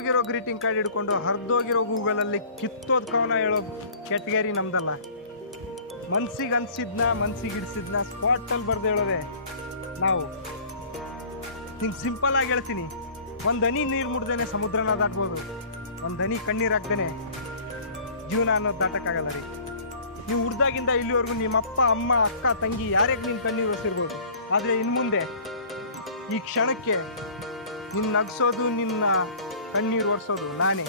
ಹರಿದೋಗಿರೋ greeting card ಹಿಡ್ಕೊಂಡು ಹರಿದೋಗಿರೋ ಗೂಗಲಲ್ಲಿ ಕಿತ್ತೋದ್ ಕವನ ಹೇಳೋ ಕೆಟಗರಿ ನಮ್ದಲ್ಲ. ಮನ್ಸಿಗೆ ಅನ್ಸಿದ್ನ ಮನ್ಸಿಗೆ ಇಡಿಸಿದ್ನ ಸ್ಪಾಟಲ್ಲಿ ಬರ್ದು ಹೇಳೋದೆ ನಾವು. ನಿಂಗೆ ಸಿಂಪಲ್ ಆಗಿ ಹೇಳ್ತೀನಿ, ಒಂದು ಹನಿ ನೀರು ಮುಡ್ದೇನೆ ಸಮುದ್ರನ ದಾಟ್ಬೋದು, ಒಂದು ಹನಿ ಕಣ್ಣೀರು ಹಾಕ್ದೇನೆ ಜೀವನ ಅನ್ನೋದು ದಾಟಕ್ಕಾಗಲ್ಲ ರೀ. ನೀವು ಹುಡ್ದಾಗಿಂದ ಇಲ್ಲಿವರೆಗೂ ನಿಮ್ಮ ಅಪ್ಪ ಅಮ್ಮ ಅಕ್ಕ ತಂಗಿ ಯಾರ್ಯಾಕೆ ನೀನು ಕಣ್ಣೀರು ಒರೆಸಿರ್ಬೋದು, ಆದರೆ ಇನ್ನು ಮುಂದೆ ಈ ಕ್ಷಣಕ್ಕೆ ನಿನ್ನ ನಗ್ಸೋದು ನಿನ್ನ ಕಣ್ಣೀರು ಒರೆಸೋದು ನಾನೇ.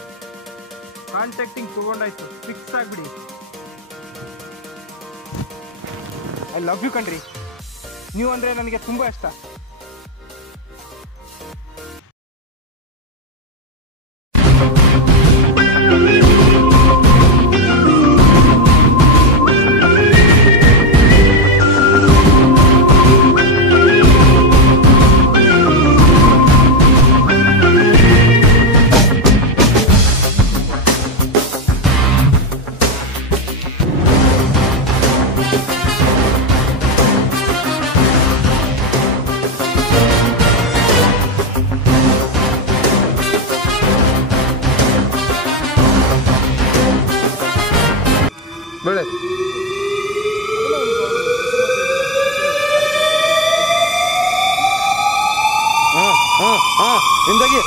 ಕಾಂಟ್ಯಾಕ್ಟಿಂಗ್ ತೊಗೊಂಡಾಯ್ತು, ಫಿಕ್ಸ್ ಆಗಿಬಿಡಿ. ಐ ಲವ್ ಯು ಕಣ್ರಿ. ನೀವು ಅಂದರೆ ನನಗೆ ತುಂಬ ಇಷ್ಟ. ಬೆಳೆ ಹಾಂ ಹಾಂ ಹಾಂ ಹಿಂದಾಗಿ